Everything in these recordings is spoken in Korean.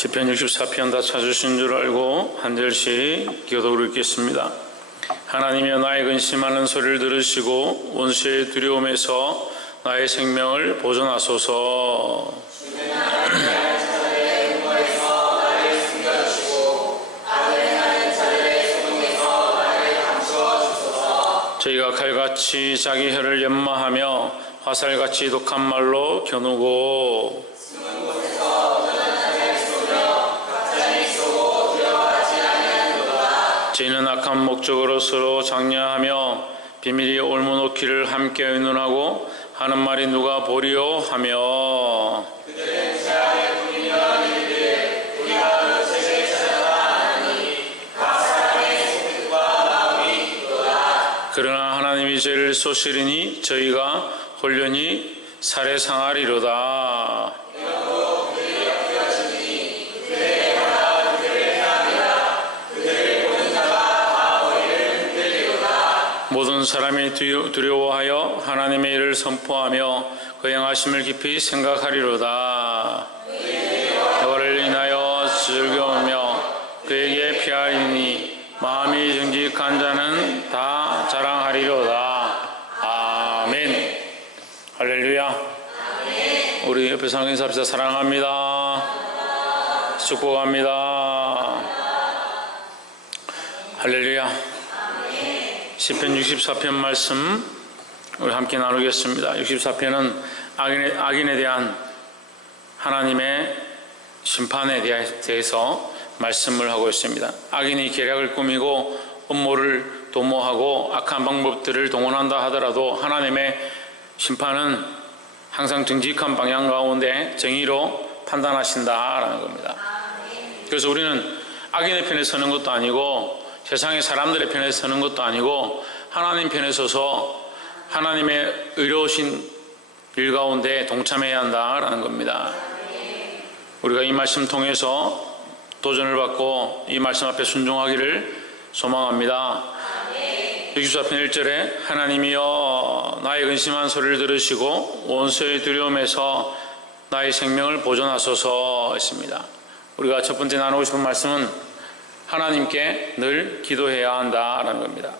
시편 64편 다 찾으신 줄 알고 한 절씩 기도를 읽겠습니다. 하나님이여 나의 근심하는 소리를 들으시고 원수의 두려움에서 나의 생명을 보존하소서. 저희가 칼같이 자기 혀를 연마하며 화살같이 독한 말로 겨누고 저희는 악한 목적으로 서로 장려하며 비밀이 올무놓기를 함께 의논하고 하는 말이 누가 보리요 하며 그들은 재앙의 분이여 이르되 우리가 그 책을 찾아가 하나니 각 사람의 생각과 마음이 이도다. 그러나 하나님이 저희를 쏘시리니 저희가 홀련히 살해상하리로다. 모든 사람이 두려워하여 하나님의 일을 선포하며 그 행하심을 깊이 생각하리로다. 여호와를 인하여 즐거우며 그에게 피하리니 마음이 정직한 자는 다 자랑하리로다. 아멘. 할렐루야. 우리 옆에 상인 삽시다. 사랑합니다. 축복합니다. 할렐루야. 시편 64편 말씀 우리 함께 나누겠습니다. 64편은 악인에 대한 하나님의 심판에 대해서 말씀을 하고 있습니다. 악인이 계략을 꾸미고 음모를 도모하고 악한 방법들을 동원한다 하더라도 하나님의 심판은 항상 정직한 방향 가운데 정의로 판단하신다라는 겁니다. 그래서 우리는 악인의 편에 서는 것도 아니고 세상의 사람들의 편에 서는 것도 아니고 하나님 편에 서서 하나님의 의로우신 일 가운데 동참해야 한다라는 겁니다. 우리가 이 말씀 통해서 도전을 받고 이 말씀 앞에 순종하기를 소망합니다. 64편 1절에 하나님이여 나의 근심한 소리를 들으시고 원수의 두려움에서 나의 생명을 보존하소서 했습니다. 우리가 첫 번째 나누고 싶은 말씀은 하나님께 늘 기도해야 한다라는 겁니다.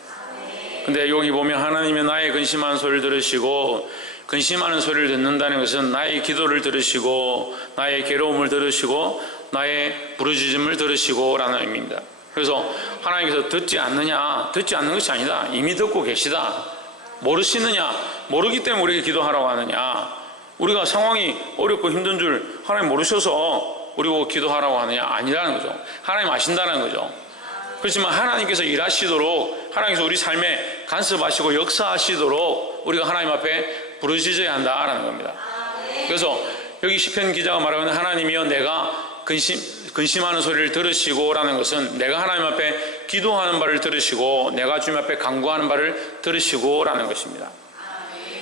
근데 여기 보면 하나님이 나의 근심하는 소리를 들으시고, 근심하는 소리를 듣는다는 것은 나의 기도를 들으시고 나의 괴로움을 들으시고 나의 부르짖음을 들으시고 라는 의미입니다. 그래서 하나님께서 듣지 않느냐, 듣지 않는 것이 아니다. 이미 듣고 계시다. 모르시느냐, 모르기 때문에 우리에게 기도하라고 하느냐, 우리가 상황이 어렵고 힘든 줄 하나님 모르셔서 우리 보고 기도하라고 하느냐, 아니라는 거죠. 하나님 아신다는 거죠. 그렇지만 하나님께서 일하시도록, 하나님께서 우리 삶에 간섭하시고 역사하시도록 우리가 하나님 앞에 부르짖어야 한다라는 겁니다. 그래서 여기 시편 기자가 말하는 하나님이여 내가 근심하는 소리를 들으시고 라는 것은 내가 하나님 앞에 기도하는 바를 들으시고 내가 주님 앞에 간구하는 바를 들으시고 라는 것입니다.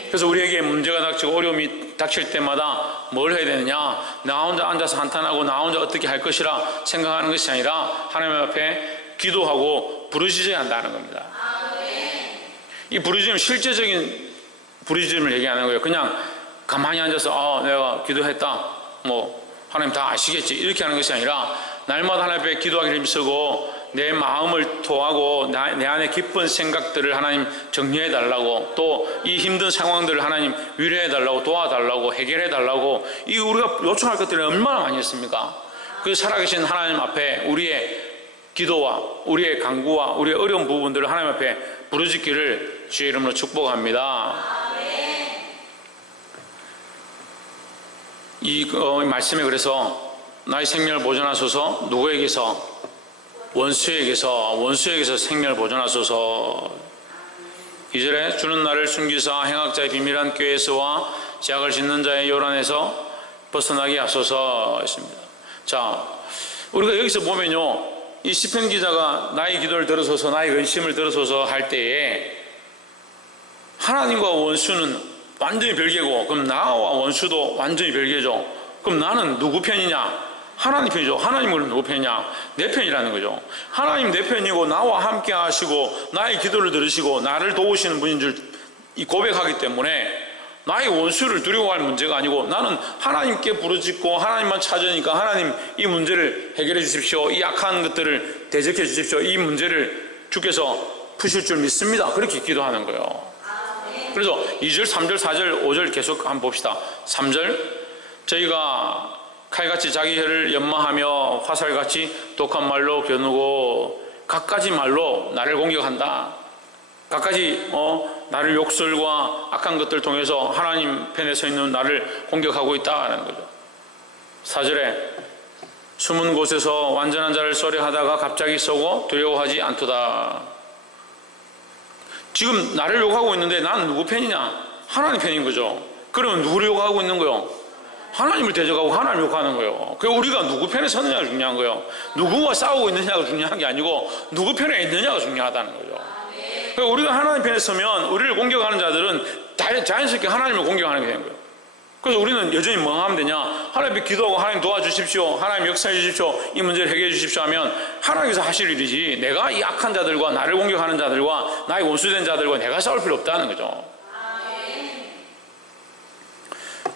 그래서 우리에게 문제가 닥치고 어려움이 닥칠 때마다 뭘 해야 되느냐, 나 혼자 앉아서 한탄하고 나 혼자 어떻게 할 것이라 생각하는 것이 아니라 하나님 앞에 기도하고 부르짖어야 한다는 겁니다. 이 부르짖음, 실제적인 부르짖음을 얘기하는 거예요. 그냥 가만히 앉아서 내가 기도했다, 하나님 다 아시겠지, 이렇게 하는 것이 아니라 날마다 하나님 앞에 기도하기를 힘쓰고 내 마음을 토하고 내 안에 깊은 생각들을 하나님 정리해 달라고, 또 이 힘든 상황들을 하나님 위로해 달라고, 도와달라고, 해결해 달라고, 이 우리가 요청할 것들이 얼마나 많이 있습니까? 그 살아계신 하나님 앞에 우리의 기도와 우리의 간구와 우리의 어려운 부분들을 하나님 앞에 부르짖기를 주의 이름으로 축복합니다. 이 말씀에 그래서 나의 생명을 보존하소서, 누구에게서? 원수에게서 생명을 보존하소서. 2절에 주는 나를 숨기사 행악자의 비밀한 꾀에서와 제약을 짓는 자의 요란에서 벗어나게 하소서 했습니다. 자, 우리가 여기서 보면요, 이 시편 기자가 나의 기도를 들으소서, 나의 근심을 들으소서 할 때에 하나님과 원수는 완전히 별개고, 그럼 나와 원수도 완전히 별개죠. 그럼 나는 누구 편이냐? 하나님 편이죠. 하나님은 누구 편이냐? 내 편이라는 거죠. 하나님 내 편이고 나와 함께 하시고 나의 기도를 들으시고 나를 도우시는 분인 줄 고백하기 때문에 나의 원수를 두려워할 문제가 아니고 나는 하나님께 부르짖고 하나님만 찾으니까 하나님 이 문제를 해결해 주십시오. 이 악한 것들을 대적해 주십시오. 이 문제를 주께서 푸실 줄 믿습니다. 그렇게 기도하는 거예요. 그래서 2절, 3절, 4절, 5절 계속 한번 봅시다. 3절, 저희가 칼같이 자기 혀를 연마하며 화살같이 독한 말로 겨누고 갖가지 말로 나를 공격한다. 갖가지 나를 욕설과 악한 것들 통해서 하나님 편에 서 있는 나를 공격하고 있다는 거죠. 4절에 숨은 곳에서 완전한 자를 쏘려 하다가 갑자기 쏘고 두려워하지 않도다. 지금 나를 욕하고 있는데 나는 누구 편이냐? 하나님 편인 거죠. 그러면 누구를 욕하고 있는 거요? 하나님을 대적하고 하나님 욕하는 거예요. 그 우리가 누구 편에 서느냐가 중요한 거예요. 누구와 싸우고 있느냐가 중요한 게 아니고 누구 편에 있느냐가 중요하다는 거죠. 그러니까 우리가 하나님 편에 서면 우리를 공격하는 자들은 자연스럽게 하나님을 공격하는 게 되는 거예요. 그래서 우리는 여전히 뭐 하면 되냐? 하나님께 기도하고 하나님 도와주십시오. 하나님 역사해 주십시오. 이 문제를 해결해 주십시오 하면 하나님께서 하실 일이지 내가 이 악한 자들과 나를 공격하는 자들과 나의 원수된 자들과 내가 싸울 필요 없다는 거죠.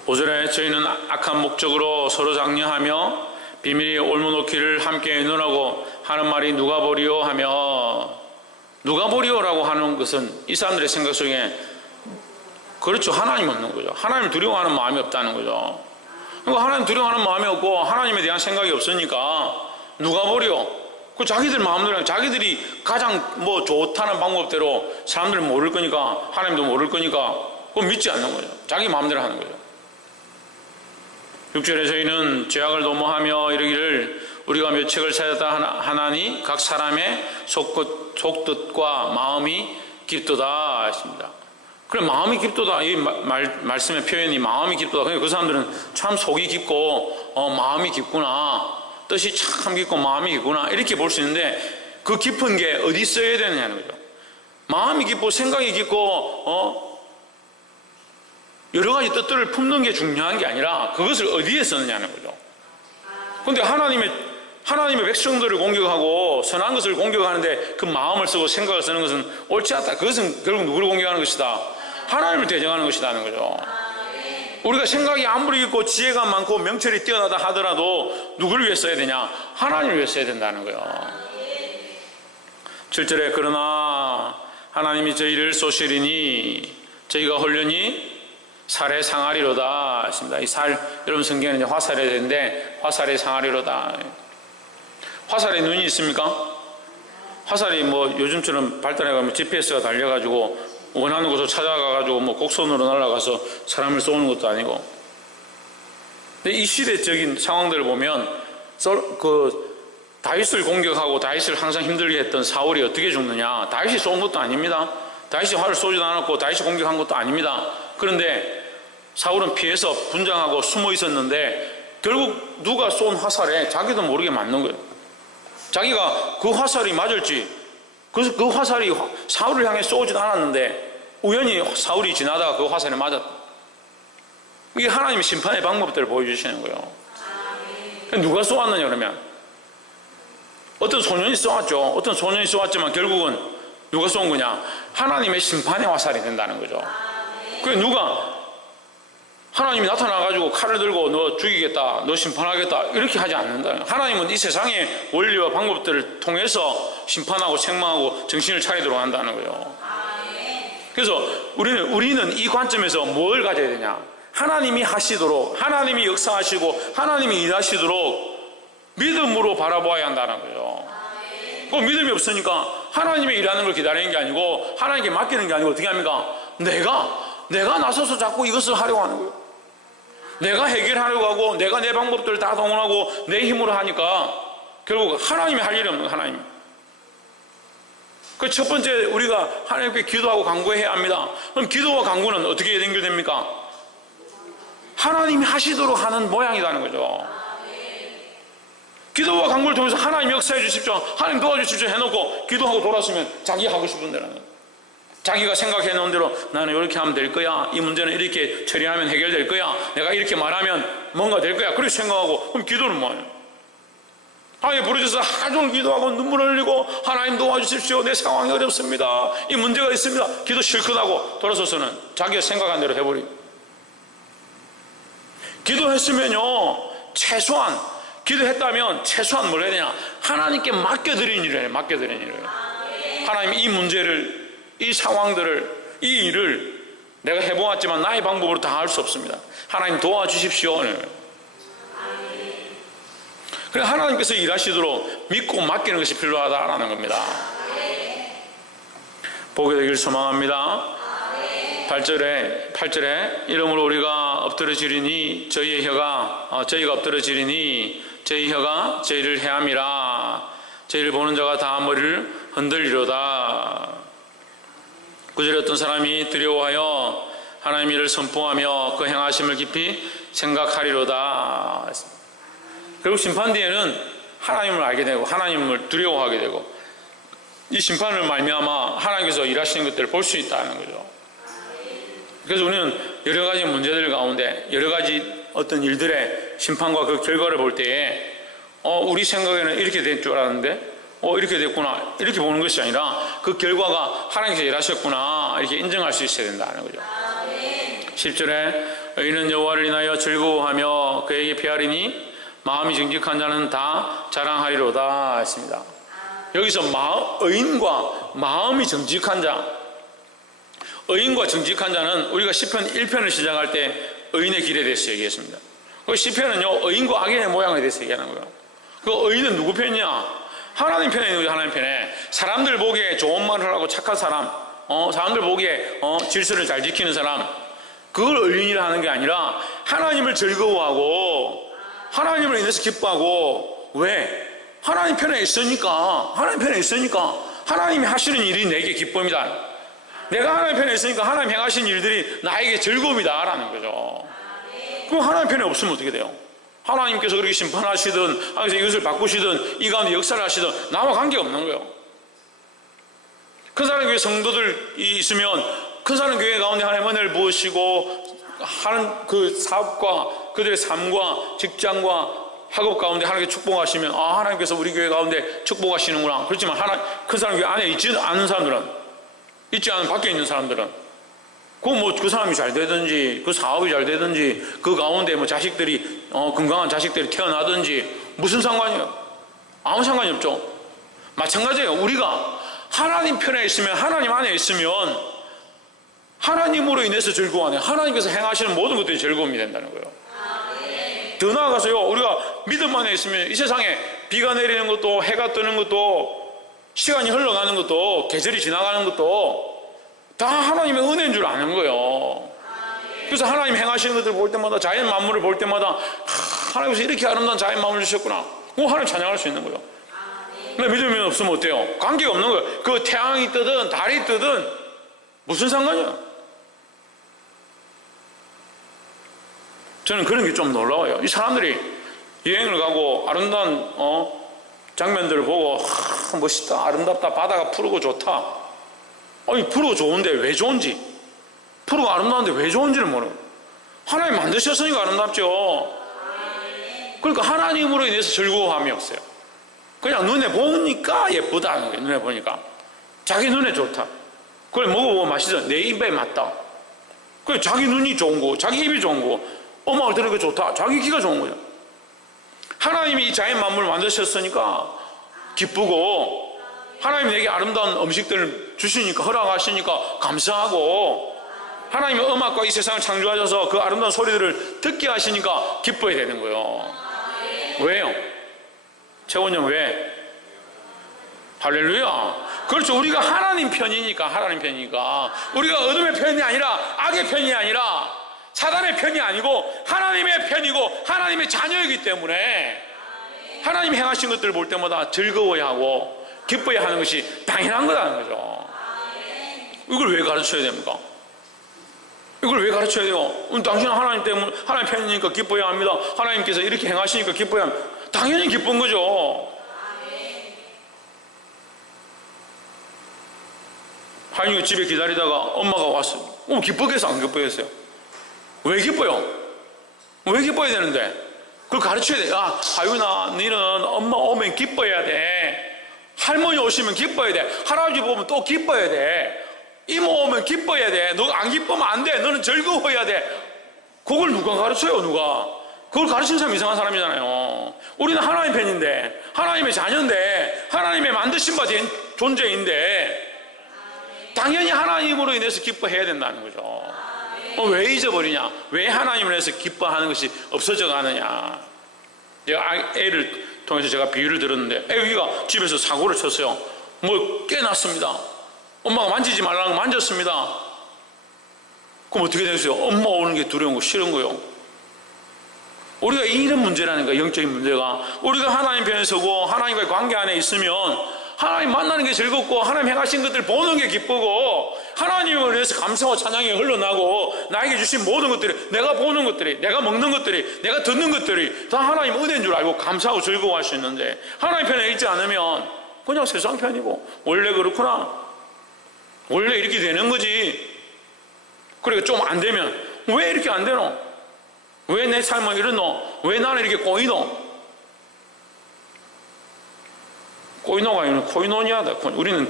5절에 저희는 악한 목적으로 서로 장려하며 비밀이 올무놓기를 함께 의논하고 하는 말이 누가 보리오 하며, 누가 보리오라고 하는 것은 이 사람들의 생각 속에 그렇죠, 하나님 없는 거죠. 하나님을 두려워하는 마음이 없다는 거죠. 그러니까 하나님 두려워하는 마음이 없고 하나님에 대한 생각이 없으니까 누가 보리오, 그 자기들 마음대로 자기들이 가장 뭐 좋다는 방법대로 사람들은 모를 거니까 하나님도 모를 거니까 그건 믿지 않는 거죠. 자기 마음대로 하는 거죠. 6절에 저희는 죄악을 도모하며 이르기를 우리가 묘책을 찾았다 하나니 각 사람의 속뜻과 마음이 깊도다 했습니다. 그래, 마음이 깊도다, 이 말씀의 표현이 마음이 깊도다. 그러니까 그 사람들은 참 속이 깊고 마음이 깊구나, 뜻이 참 깊고 마음이 깊구나 이렇게 볼 수 있는데 그 깊은 게 어디 써야 되느냐는 거죠. 마음이 깊고 생각이 깊고 여러 가지 뜻들을 품는 게 중요한 게 아니라 그것을 어디에 쓰느냐는 거죠. 그런데 하나님의 백성들을 공격하고 선한 것을 공격하는데 그 마음을 쓰고 생각을 쓰는 것은 옳지 않다. 그것은 결국 누구를 공격하는 것이다? 하나님을 대적하는 것이라는 거죠. 우리가 생각이 아무리 깊고 지혜가 많고 명철이 뛰어나다 하더라도 누구를 위해 써야 되냐? 하나님을 위해 써야 된다는 거예요. 7절에 그러나 하나님이 저희를 쏘시리니 저희가 홀련히 살의 상하리로다 했습니다. 이 살, 여러분 성경에는 이제 화살이 되는데 화살의 상하리로다. 화살에 눈이 있습니까? 화살이 뭐 요즘처럼 발달해가면 GPS가 달려가지고 원하는 곳으로 찾아가가지고 뭐 곡선으로 날아가서 사람을 쏘는 것도 아니고. 근데 이 시대적인 상황들을 보면 다윗을 공격하고 다윗을 항상 힘들게 했던 사울이 어떻게 죽느냐? 다윗이 쏜 것도 아닙니다. 다윗이 활을 쏘지도 않았고 다윗이 공격한 것도 아닙니다. 그런데 사울은 피해서 분장하고 숨어 있었는데 결국 누가 쏜 화살에 자기도 모르게 맞는 거예요. 자기가 그 화살이 맞을지, 그래서 그 화살이 사울을 향해 쏘지도 않았는데 우연히 사울이 지나다가 그 화살에 맞았다. 이게 하나님의 심판의 방법들을 보여주시는 거예요. 누가 쏘았느냐 그러면 어떤 소년이 쏘았죠. 어떤 소년이 쏘았지만 결국은 누가 쏜 거냐? 하나님의 심판의 화살이 된다는 거죠. 그래, 누가 하나님이 나타나가지고 칼을 들고 너 죽이겠다, 너 심판하겠다 이렇게 하지 않는다. 하나님은 이 세상의 원리와 방법들을 통해서 심판하고 책망하고 정신을 차리도록 한다는 거예요. 그래서 우리는 이 관점에서 뭘 가져야 되냐? 하나님이 하시도록, 하나님이 역사하시고 하나님이 일하시도록 믿음으로 바라보아야 한다는 거예요. 그 믿음이 없으니까 하나님이 일하는 걸 기다리는 게 아니고 하나님께 맡기는 게 아니고 어떻게 합니까? 내가 나서서 자꾸 이것을 하려고 하는 거예요. 내가 해결하려고 하고 내가 내 방법들을 다 동원하고 내 힘으로 하니까 결국 하나님이 할 일이 없는 거예요. 하나님. 그 첫 번째 우리가 하나님께 기도하고 간구해야 합니다. 그럼 기도와 간구는 어떻게 연결됩니까? 하나님이 하시도록 하는 모양이라는 거죠. 기도와 간구를 통해서 하나님 역사해 주십시오, 하나님 도와주십시오 해놓고 기도하고 돌아서면 자기 하고 싶은 대로는, 자기가 생각해 놓은 대로 나는 이렇게 하면 될 거야, 이 문제는 이렇게 처리하면 해결될 거야, 내가 이렇게 말하면 뭔가 될 거야, 그렇게 생각하고, 그럼 기도는 뭐예요? 하나님 부르셔서 하루 종일 기도하고 눈물을 흘리고 하나님 도와주십시오, 내 상황이 어렵습니다, 이 문제가 있습니다, 기도 실컷 하고 돌아서서는 자기가 생각한 대로 해버리고 기도했으면요, 최소한 기도했다면 최소한 뭘 해야 되냐? 하나님께 맡겨드리는 일을 해요. 맡겨드리는 일을. 하나님, 이 문제를, 이 상황들을, 이 일을 내가 해보았지만 나의 방법으로 다 할 수 없습니다. 하나님 도와주십시오. 그래, 하나님께서 일하시도록 믿고 맡기는 것이 필요하다라는 겁니다. 보게 되길 소망합니다. 8절에 이러므로 우리가 엎드러지리니 저희가 엎드러지리니 저희 혀가 저희를 해함이라. 저희를 보는 자가 다 머리를 흔들리로다. 9절에 어떤 사람이 두려워하여 하나님의 일을 선포하며 그 행하심을 깊이 생각하리로다. 결국 심판 뒤에는 하나님을 알게 되고 하나님을 두려워하게 되고 이 심판을 말미암아 하나님께서 일하시는 것들을 볼 수 있다는 거죠. 그래서 우리는 여러 가지 문제들 가운데 여러 가지 어떤 일들의 심판과 그 결과를 볼 때에 우리 생각에는 이렇게 될 줄 알았는데 이렇게 됐구나, 이렇게 보는 것이 아니라 그 결과가 하나님께서 일하셨구나, 이렇게 인정할 수 있어야 된다는 거죠. 10절에 의인은 여호와를 인하여 즐거워하며 그에게 피하리니 마음이 정직한 자는 다 자랑하리로다 했습니다. 여기서 의인과 마음이 정직한 자, 의인과 정직한 자는 우리가 시편 1편을 시작할 때 의인의 길에 대해서 얘기했습니다. 그 시편은요, 의인과 악인의 모양에 대해서 얘기하는 거예요. 그 의인은 누구 편이냐? 하나님 편에 있는 거죠. 하나님 편에. 사람들 보기에 좋은 말을 하고 착한 사람, 사람들 보기에 질서를 잘 지키는 사람, 그걸 의인이라 하는 게 아니라 하나님을 즐거워하고 하나님을 인해서 기뻐하고. 왜? 하나님 편에 있으니까. 하나님 편에 있으니까 하나님이 하시는 일이 내게 기쁨이다. 내가 하나님 편에 있으니까 하나님 행하신 일들이 나에게 즐거움이다 라는 거죠. 그럼 하나님 편에 없으면 어떻게 돼요? 하나님께서 그렇게 심판하시든 하나님께서 이것을 바꾸시든 이 가운데 역사를 하시든 나와 관계가 없는 거예요. 큰 사람 교회 성도들이 있으면 큰 사람 교회 가운데 하나님 은혜를 부으시고 하는 그 사업과 그들의 삶과 직장과 학업 가운데 하나님께 축복하시면 하나님께서 우리 교회 가운데 축복하시는구나. 그렇지만 큰 사람 교회 안에 있지 않은 사람들은, 있지 않은 밖에 있는 사람들은 그 사람이 잘 되든지 그 사업이 잘 되든지 그 가운데 자식들이 건강한 자식들이 태어나든지 무슨 상관이에요? 아무 상관이 없죠. 마찬가지예요. 우리가 하나님 편에 있으면, 하나님 안에 있으면 하나님으로 인해서 즐거워하네. 하나님께서 행하시는 모든 것들이 즐거움이 된다는 거예요. 더 나아가서요, 우리가 믿음 안에 있으면 이 세상에 비가 내리는 것도, 해가 뜨는 것도, 시간이 흘러가는 것도, 계절이 지나가는 것도 다 하나님의 은혜인 줄 아는 거예요. 그래서 하나님 행하시는 것들을 볼 때마다, 자연 만물을 볼 때마다 하나님께서 이렇게 아름다운 자연 만물을 주셨구나, 하나님 찬양할 수 있는 거예요. 근데 믿음이 없으면 어때요? 관계가 없는 거예요. 그 태양이 뜨든 달이 뜨든 무슨 상관이야? 저는 그런 게 좀 놀라워요. 이 사람들이 여행을 가고 아름다운 장면들을 보고 멋있다, 아름답다, 바다가 푸르고 좋다. 아니, 푸르고 좋은데 왜 좋은지, 푸르고 아름다운데 왜 좋은지를 모르고, 하나님 만드셨으니까 아름답죠. 그러니까 하나님으로 인해서 즐거워함이 없어요. 그냥 눈에 보니까 예쁘다는 거예요. 눈에 보니까 자기 눈에 좋다, 그걸 먹어보고 맛있어, 내 입에 맞다. 그래, 자기 눈이 좋은 거, 자기 입이 좋은 거, 음악을 들으니까 좋다, 자기 귀가 좋은 거죠. 하나님이 이 자연 만물을 만드셨으니까 기쁘고, 하나님이 내게 아름다운 음식들을 주시니까, 허락하시니까 감사하고, 하나님의 음악과 이 세상을 창조하셔서 그 아름다운 소리들을 듣게 하시니까 기뻐야 되는 거예요. 왜요? 최원영 왜? 할렐루야. 그렇죠. 우리가 하나님 편이니까, 하나님 편이니까. 우리가 어둠의 편이 아니라, 악의 편이 아니라, 사단의 편이 아니고 하나님의 편이고 하나님의 자녀이기 때문에 하나님이 행하신 것들을 볼 때마다 즐거워야 하고 기뻐야 하는 것이 당연한 거라는 거죠. 이걸 왜 가르쳐야 됩니까? 이걸 왜 가르쳐야 돼요? 당신은 하나님 때문에, 하나님 편이니까 기뻐야 합니다. 하나님께서 이렇게 행하시니까 기뻐야 합니다. 당연히 기쁜 거죠. 하윤이가 집에 기다리다가 엄마가 왔어요. 기쁘겠어, 안 기쁘겠어요? 왜 기뻐요? 왜 기뻐야 되는데? 그걸 가르쳐야 돼. 하윤아, 너는 엄마 오면 기뻐야 돼. 할머니 오시면 기뻐야 돼. 할아버지 보면 또 기뻐야 돼. 이모 오면 기뻐야 돼. 너 안 기쁘면 안 돼. 너는 즐거워야 돼. 그걸 누가 가르쳐요? 누가? 그걸 가르치는 사람이 이상한 사람이잖아요. 우리는 하나님 편인데, 하나님의 자녀인데, 하나님의 만드신 바 된 존재인데 당연히 하나님으로 인해서 기뻐해야 된다는 거죠. 왜 잊어버리냐? 왜 하나님을 해서 기뻐하는 것이 없어져 가느냐? 제가 애를 통해서 제가 비유를 들었는데, 애기가 집에서 사고를 쳤어요. 뭐 깨났습니다. 엄마가 만지지 말라는 거 만졌습니다. 그럼 어떻게 되겠어요? 엄마 오는 게 두려운 거, 싫은 거요. 우리가 이런 문제라는 거야. 영적인 문제가. 우리가 하나님 편에 서고 하나님과의 관계 안에 있으면 하나님 만나는 게 즐겁고, 하나님 행하신 것들 보는 게 기쁘고, 하나님을 위해서 감사와 찬양이 흘러나고, 나에게 주신 모든 것들이, 내가 보는 것들이, 내가 먹는 것들이, 내가 듣는 것들이 다 하나님 은혜인 줄 알고 감사하고 즐거워할 수 있는데, 하나님 편에 있지 않으면 그냥 세상 편이고, 원래 그렇구나, 원래 이렇게 되는 거지. 그리고 좀 안 되면 왜 이렇게 안 되노? 왜 내 삶은 이러노? 왜 나는 이렇게 꼬이노? 꼬이노가 아니라 코이노니아다. 우리는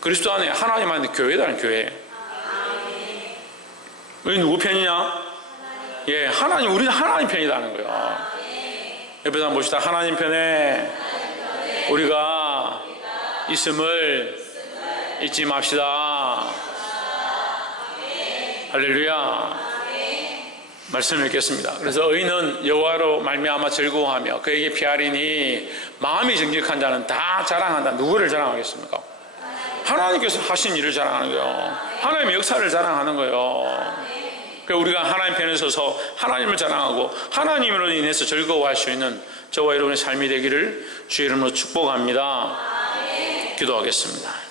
그리스도 안에 하나님 안에 교회다는 교회. 우리 누구 편이냐? 예, 하나님. 우리는 하나님 편이다는 거예요. 옆에서 한번 봅시다. 하나님 편에 우리가 있음을 잊지 맙시다. 할렐루야. 말씀을 읽겠습니다. 그래서 의인은 여호와로 말미암아 즐거워하며 그에게 피하리니 마음이 정직한 자는 다 자랑한다. 누구를 자랑하겠습니까? 하나님께서 하신 일을 자랑하는 거예요. 하나님의 역사를 자랑하는 거예요. 그러니까 우리가 하나님 편에 서서 하나님을 자랑하고 하나님으로 인해서 즐거워할 수 있는 저와 여러분의 삶이 되기를 주의 이름으로 축복합니다. 기도하겠습니다.